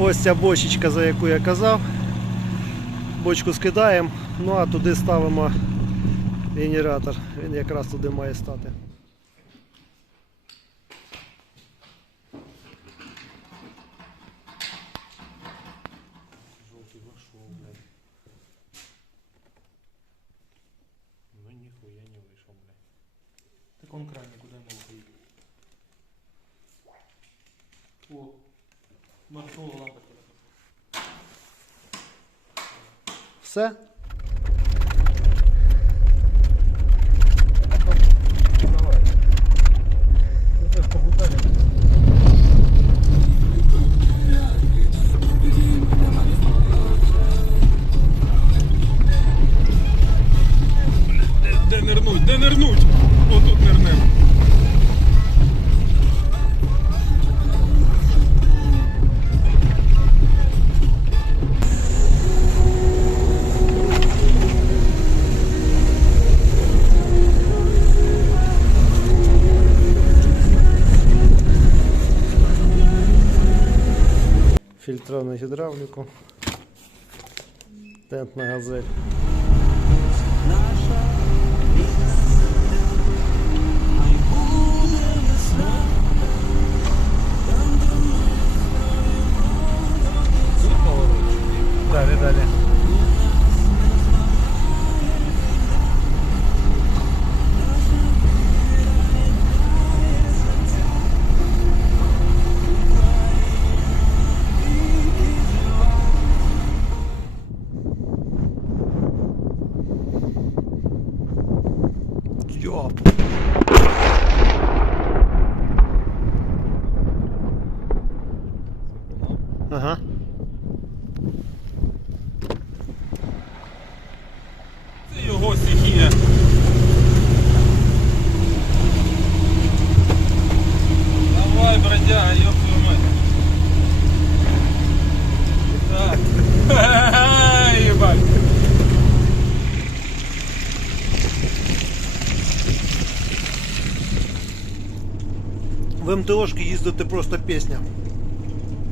Ось ця бочечка, за яку я казав. Бочку скидаємо, ну а туди ставимо генератор. Він якраз туди має стати. Ну не. Так он крайне куда ему уходить? О, лампа Все? Де нирнуть? Де нирнуть? Отут нирнем. Фільтра на гідравліку. Тент на газель. Далі, далі. його стихія. Давай, бродяга, ёб твою мать. Так. Ебать. В МТОшки їздити просто пісня.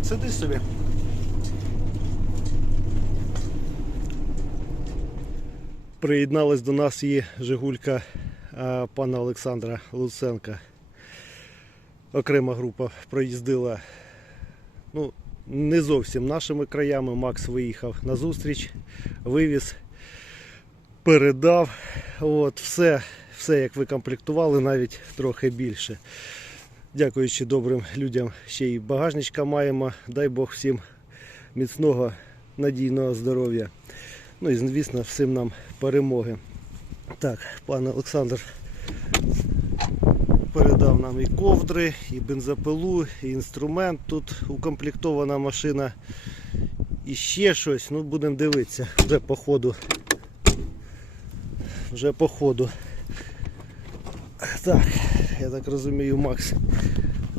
Сиди собі. Приєдналась до нас і Жигулька пана Олександра Луценка. Окрема група проїздила ну, не зовсім нашими краями. Макс виїхав на зустріч, вивіз, передав. От, все, все як ви комплектували, навіть трохи більше. Дякуючи добрим людям, ще й багажничка маємо. Дай Бог всім міцного, надійного здоров'я. Ну і звісно, всім нам перемоги. Так, пан Олександр передав нам і ковдри, і бензопилу, і інструмент. Тут укомплектована машина. І ще щось. Ну, будемо дивитися вже по ходу. Вже по ходу. Так, я так розумію, Макс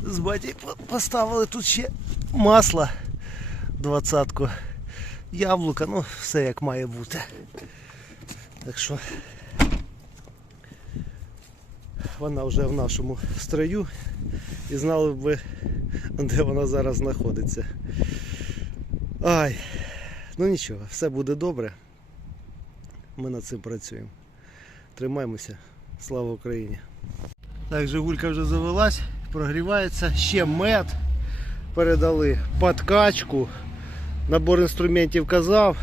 з батьком поставили тут ще масло двадцятку, яблука, ну все як має бути. Так що вона вже в нашому строю і знали б де вона зараз знаходиться. Ай, ну нічого, все буде добре. Ми над цим працюємо. Тримаємося. Слава Україні! Так, Жигулька вже завелась, прогрівається. Ще мед передали, подкачку. Набор інструментів казав.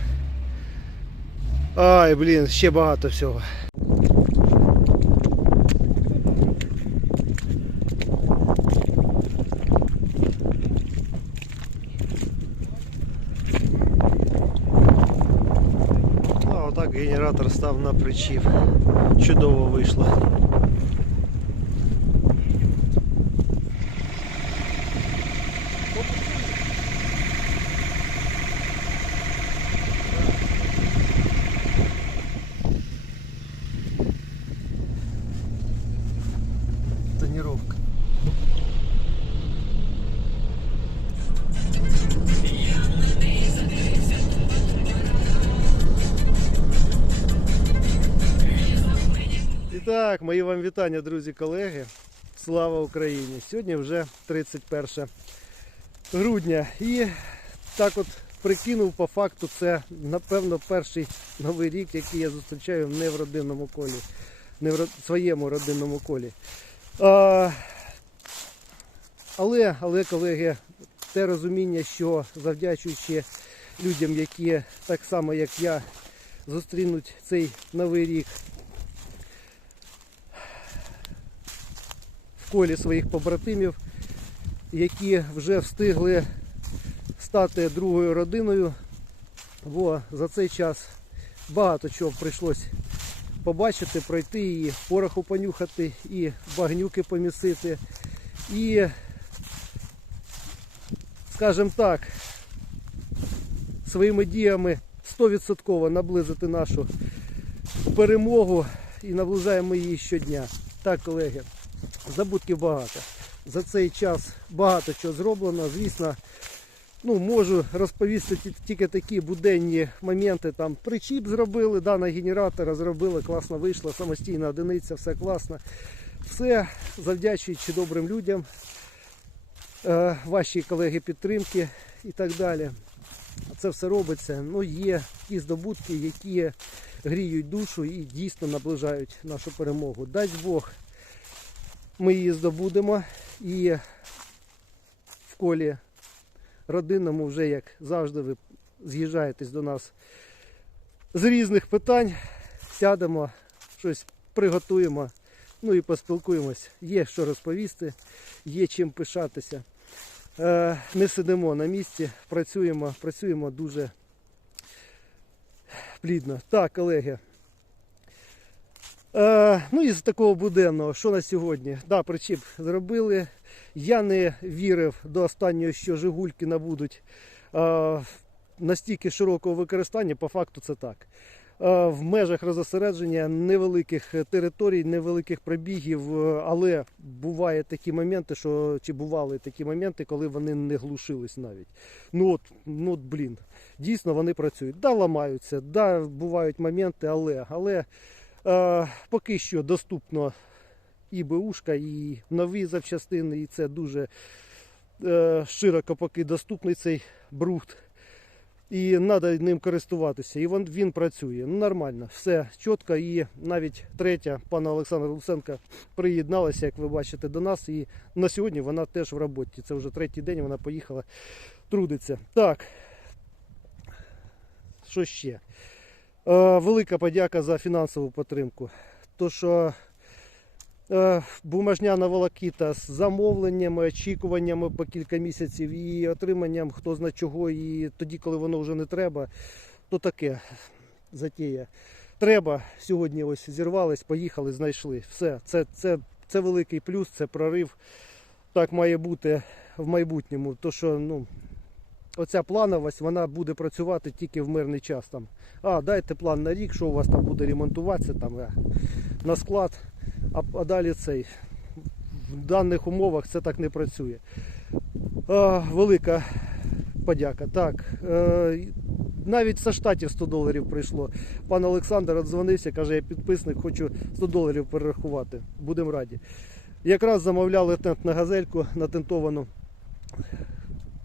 Ай, блін, ще багато всього. А отак генератор став на причіп. Чудово вийшло. Так, мої вам вітання, друзі, колеги. Слава Україні! Сьогодні вже 31 грудня і так от прикинув по факту, це напевно перший новий рік, який я зустрічаю не в родинному колі, не в своєму родинному колі. А, але, але, колеги, те розуміння, що завдячуючи людям, які так само як я зустрінуть цей новий рік колі своїх побратимів, які вже встигли стати другою родиною. Бо за цей час багато чого прийшлось побачити, пройти і пороху понюхати, і багнюки помісити, і, скажімо так, своїми діями 100% наблизити нашу перемогу і наближаємо її щодня. Так, колеги, забутків багато. За цей час багато чого зроблено. Звісно, ну, можу розповісти тільки такі буденні моменти. Там причіп зробили, да, на генератора зробили, класно вийшло, самостійна одиниця, все класно. Все завдячуючи добрим людям, е, ваші колеги підтримки і так далі. Це все робиться. Ну, є ті здобутки, які гріють душу і дійсно наближають нашу перемогу. Дасть Бог, ми її здобудемо і в колі родинному вже, як завжди, ви з'їжджаєтесь до нас з різних питань, сядемо, щось приготуємо, ну і поспілкуємось. Є що розповісти, є чим пишатися. Не сидимо на місці, працюємо, працюємо дуже плідно. Так, колеги. Е, ну і з такого буденного, що на сьогодні? Да, причіп зробили. Я не вірив до останнього, що Жигульки набудуть е, настільки широкого використання, по факту це так. Е, в межах розосередження невеликих територій, невеликих пробігів, але буває такі моменти, що чи бували такі моменти, коли вони не глушились навіть. Ну от, ну от блін, дійсно вони працюють. Да, ламаються, да, бувають моменти, але, але поки що доступно і БУшка, і нові запчастини, і це дуже е, широко поки доступний цей брухт. І треба ним користуватися. І він, він працює. Ну, нормально, все чітко. І навіть третя, пана Олександра Луценка, приєдналася, як ви бачите, до нас. І на сьогодні вона теж в роботі. Це вже третій день, вона поїхала, трудиться. Так. Що ще? Е, велика подяка за фінансову підтримку. То, що е, бумажняна волокіта з замовленнями, очікуваннями по кілька місяців і отриманням хто зна чого, і тоді, коли воно вже не треба, то таке затія. Треба сьогодні ось зірвались, поїхали, знайшли. Все, це, це, це великий плюс, це прорив. Так має бути в майбутньому. То що, ну, оця плановость вона буде працювати тільки в мирний час. Там. А, дайте план на рік, що у вас там буде ремонтуватися там, е, на склад, а, а далі цей. В даних умовах це так не працює. А, велика подяка. Так. Е, навіть со штатів 100 доларів прийшло. Пан Олександр дзвонився, каже, я підписник, хочу 100 доларів перерахувати. Будемо раді. Якраз замовляли тент на газельку натентовану.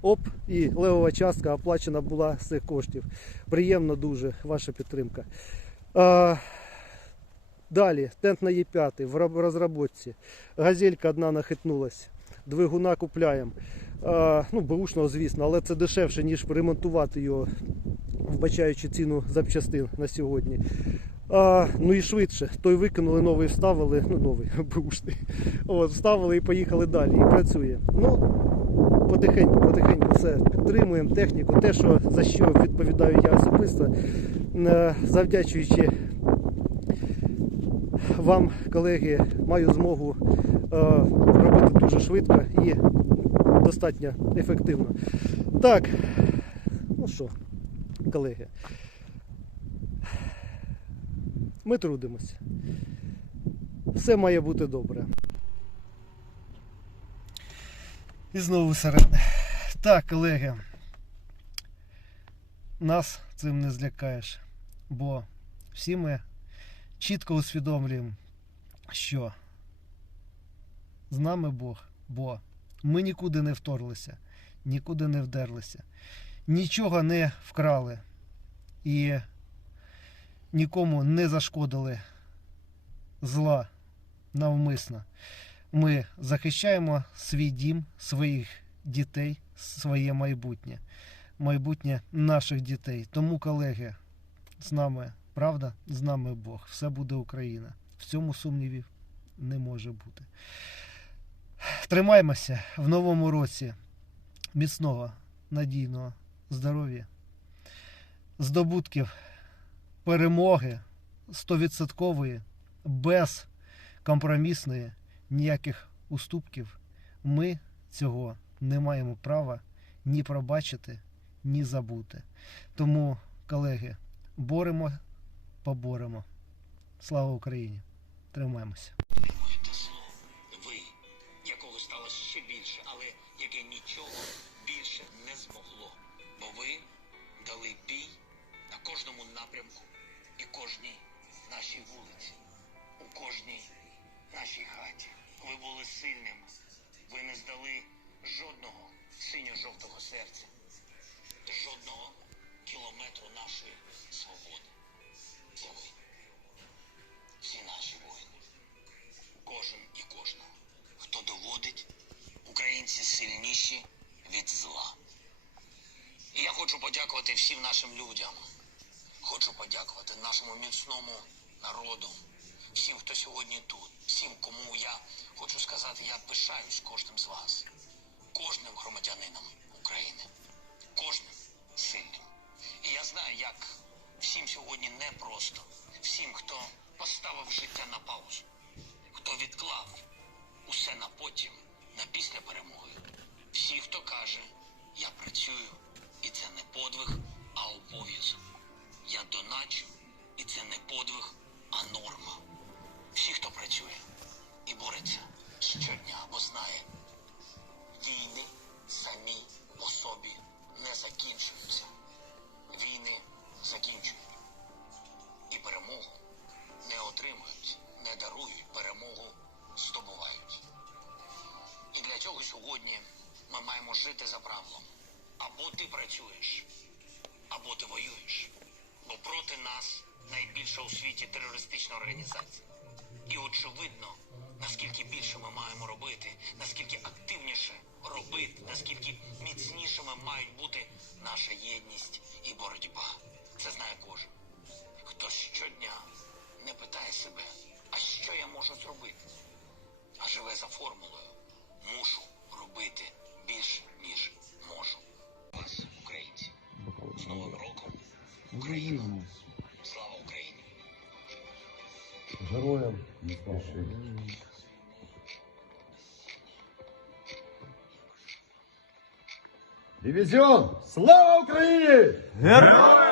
Оп, і левова частка оплачена була з цих коштів. Приємно дуже ваша підтримка. А, далі, тент на Є5 в роб- розробці. Газелька одна нахитнулась. Двигуна купляємо. А, ну, бушного, звісно, але це дешевше, ніж ремонтувати його, вбачаючи ціну запчастин на сьогодні. А, ну і швидше. Той викинули, новий вставили, ну новий бушний. От, вставили і поїхали далі. І працює. Ну, потихеньку, потихеньку все підтримуємо техніку. Те, що за що відповідаю я особисто, е, завдячуючи вам, колеги, маю змогу е, робити дуже швидко і достатньо ефективно. Так, ну що, колеги, ми трудимося. Все має бути добре. І знову серед. Так, колеги. Нас цим не злякаєш. Бо всі ми чітко усвідомлюємо, що з нами Бог, бо ми нікуди не вторглися, нікуди не вдерлися. нічого не вкрали і нікому не зашкодили зла навмисно. Ми захищаємо свій дім, своїх дітей, своє майбутнє, майбутнє наших дітей. Тому, колеги, з нами правда, з нами Бог. Все буде Україна. В цьому сумнівів не може бути. Тримаймося в новому році міцного, надійного здоров'я, здобутків, перемоги стовідсоткової, без компромісної, ніяких уступків. Ми цього не маємо права ні пробачити, ні забути. Тому, колеги, боремо, поборемо. Слава Україні! Тримаємося! Ви, якого стало ще більше, але яке нічого більше не змогло. Бо ви дали бій на кожному напрямку і кожній нашій вулиці, у кожній нашій хаті. Ви були сильними. Ви не здали жодного синьо-жовтого серця, жодного кілометру нашої свободи. Це ви. Всі наші воїни кожен і кожна, хто доводить, українці сильніші від зла. І я хочу подякувати всім нашим людям. Хочу подякувати нашому міцному народу, всім, хто сьогодні тут, всім, кому я хочу сказати, я пишаюсь кожним з вас, кожним громадянином України, кожним сильним. І я знаю, як всім сьогодні непросто, всім, хто поставив життя на паузу хто відклав усе на потім, на після перемоги. Всі, хто каже, я працюю, і це не подвиг, а обов'язок. Я доначу, і це не подвиг, а норма. Всі, хто працює і бореться щодня, бо знає, очевидно, наскільки більше ми маємо робити, наскільки активніше робити, наскільки міцнішими мають бути наша єдність і боротьба. Це знає кожен. Хто щодня не питає себе, а що я можу зробити, а живе за формулою. Мушу робити більше, ніж можу. Вас, українці, з Новим роком, Україна, Героям Дивізіон! Слава Україні! Героям